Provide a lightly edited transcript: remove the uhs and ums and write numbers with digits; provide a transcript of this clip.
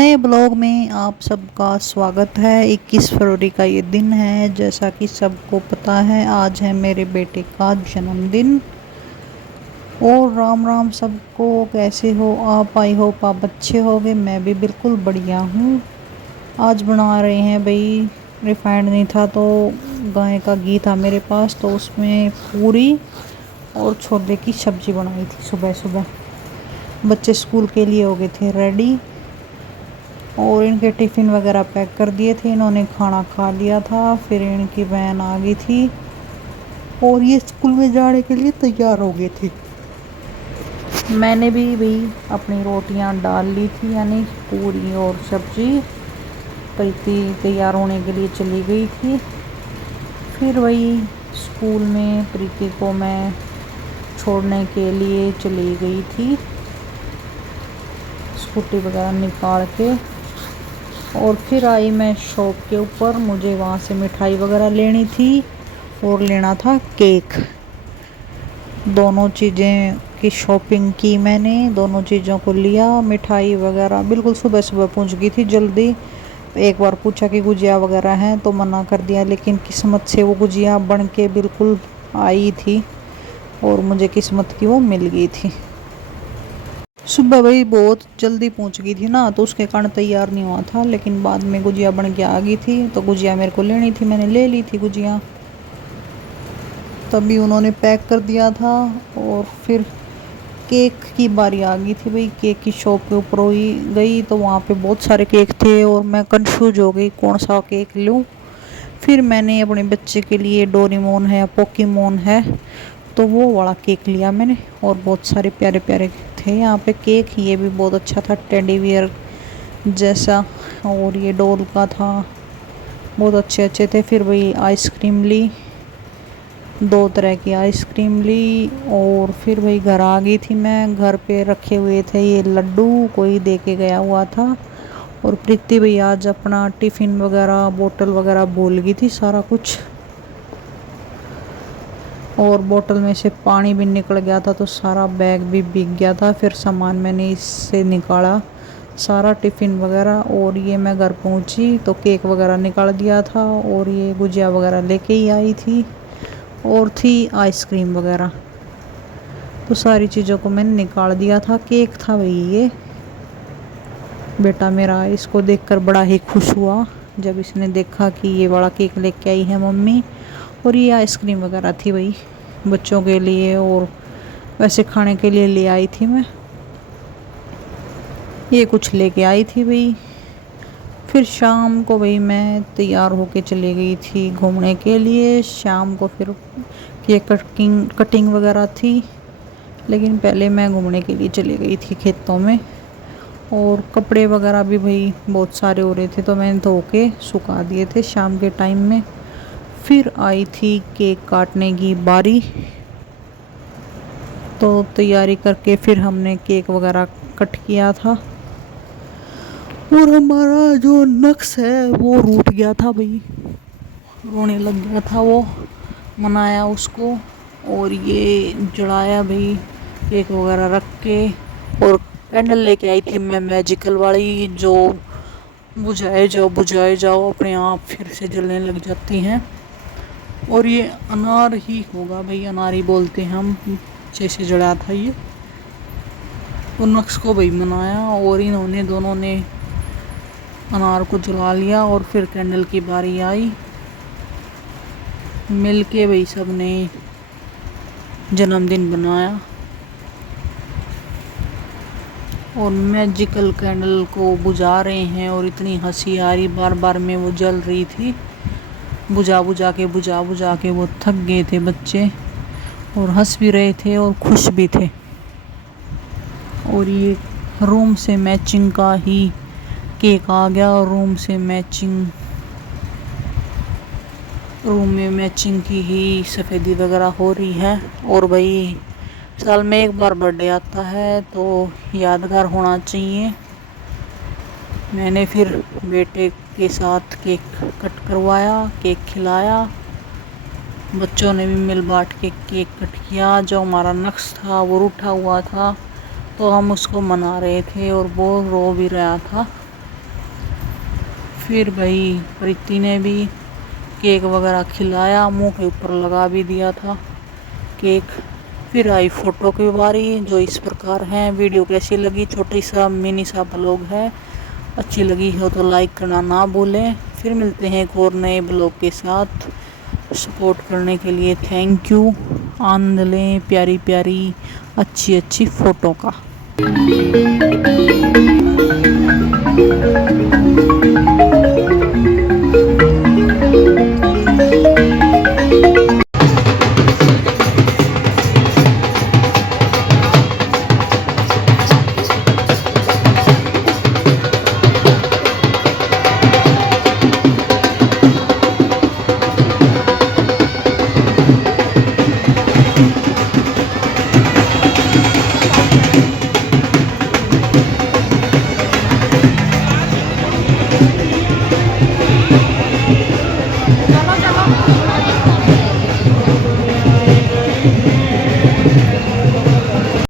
नए ब्लॉग में आप सबका स्वागत है। 21 फरवरी का ये दिन है। जैसा कि सबको पता है, आज है मेरे बेटे का जन्मदिन। और राम राम सबको। कैसे हो आप? आई होप आप अच्छे होगे। मैं भी बिल्कुल बढ़िया हूँ। आज बना रहे हैं भाई, रिफाइंड नहीं था तो गाय का घी था मेरे पास, तो उसमें पूरी और छोले की सब्ज़ी बनाई थी सुबह सुबह। बच्चे स्कूल के लिए हो गए थे रेडी और इनके टिफ़िन वगैरह पैक कर दिए थे। इन्होंने खाना खा लिया था। फिर इनकी वैन आ गई थी और ये स्कूल में जाने के लिए तैयार हो गए थे। मैंने भी भाई अपनी रोटियां डाल ली थी, यानी पूरी और सब्जी। प्रीति तैयार होने के लिए चली गई थी। फिर वही स्कूल में प्रीति को मैं छोड़ने के लिए चली गई थी, स्कूटी वगैरह निकाल के। और फिर आई मैं शॉप के ऊपर। मुझे वहाँ से मिठाई वगैरह लेनी थी और लेना था केक। दोनों चीज़ें की शॉपिंग की मैंने, दोनों चीज़ों को लिया। मिठाई वगैरह बिल्कुल सुबह सुबह पहुँच गई थी जल्दी। एक बार पूछा कि गुजिया वगैरह हैं तो मना कर दिया, लेकिन किस्मत से वो गुजिया बन के बिल्कुल आई थी और मुझे किस्मत की वो मिल गई थी। सुबह भाई बहुत जल्दी पहुंच गई थी ना, तो उसके कारण तैयार नहीं हुआ था, लेकिन बाद में गुजिया बन के आ गई थी। तो गुजिया मेरे को लेनी थी, मैंने ले ली थी गुजिया। तभी उन्होंने पैक कर दिया था। और फिर केक की बारी आ गई थी भाई। केक की शॉप के ऊपर हुई गई तो वहाँ पे बहुत सारे केक थे और मैं कंफ्यूज हो गई कौन सा केक लूँ। फिर मैंने अपने बच्चे के लिए डोरेमोन है, पोकेमोन है, तो वो वाला केक लिया मैंने। और बहुत सारे प्यारे प्यारे थे यहाँ पे केक। ये भी बहुत अच्छा था, टेडी बियर जैसा। और ये डोल का था, बहुत अच्छे अच्छे थे। फिर वही आइसक्रीम ली, 2 तरह की आइसक्रीम ली। और फिर वही घर आ गई थी मैं। घर पे रखे हुए थे ये लड्डू, कोई दे के गया हुआ था। और प्रीति भाई आज अपना टिफ़िन वगैरह बोतल वगैरह भूल गई थी सारा कुछ, और बोतल में से पानी भी निकल गया था तो सारा बैग भी भीग गया था। फिर सामान मैंने इससे निकाला सारा, टिफ़िन वगैरह। और ये मैं घर पहुंची तो केक वगैरह निकाल दिया था और ये गुजिया वगैरह लेके ही आई थी। और थी आइसक्रीम वगैरह, तो सारी चीज़ों को मैंने निकाल दिया था। केक था भाई ये। बेटा मेरा इसको देखकर बड़ा ही खुश हुआ जब इसने देखा कि ये बड़ा केक लेके आई है मम्मी। और ये आइसक्रीम वगैरह थी भाई बच्चों के लिए, और वैसे खाने के लिए ले आई थी मैं। ये कुछ लेके आई थी भाई। फिर शाम को भाई मैं तैयार होके चली गई थी घूमने के लिए। शाम को फिर केक कटिंग वगैरह थी, लेकिन पहले मैं घूमने के लिए चली गई थी खेतों में। और कपड़े वगैरह भी भाई बहुत सारे हो रहे थे तो मैंने धो के सुखा दिए थे शाम के टाइम में। फिर आई थी केक काटने की बारी, तो तैयारी करके फिर हमने केक वगैरह कट किया था। और हमारा जो नक्श है वो रूठ गया था भाई, रोने लग गया था वो। मनाया उसको और ये जलाया भाई केक वगैरह रख के। और कैंडल लेके आई थी मैं मैजिकल वाली, जो बुझाए जाओ अपने आप फिर से जलने लग जाती हैं। और ये अनार ही होगा भाई, अनार ही बोलते हैं हम। जैसे जड़ा था ये, तो नक्श को भाई मनाया और इन्होंने दोनों ने अनार को जला लिया। और फिर कैंडल की बारी आई, मिलके भाई सब ने जन्मदिन बनाया। और मैजिकल कैंडल को बुझा रहे हैं और इतनी हंसी आ रही, बार बार में वो जल रही थी। बुझा बुझा के वो थक गए थे बच्चे, और हंस भी रहे थे और खुश भी थे। और ये रूम से मैचिंग का ही केक आ गया, और रूम में मैचिंग की ही सफ़ेदी वगैरह हो रही है। और भाई साल में एक बार बर्थडे आता है तो यादगार होना चाहिए। मैंने फिर बेटे के साथ केक कट करवाया, केक खिलाया। बच्चों ने भी मिल बांट के केक कट किया। जो हमारा नक्श था वो रूठा हुआ था तो हम उसको मना रहे थे और वो रो भी रहा था। फिर भाई प्रीति ने भी केक वगैरह खिलाया, मुंह के ऊपर लगा भी दिया था केक। फिर आई फोटो की बारी, जो इस प्रकार है। वीडियो कैसी लगी, छोटी सा मिनी सा ब्लॉग है, अच्छी लगी हो तो लाइक करना ना भूलें। फिर मिलते हैं एक और नए ब्लॉग के साथ। सपोर्ट करने के लिए थैंक यू। आनंद लें प्यारी प्यारी अच्छी अच्छी फ़ोटो का।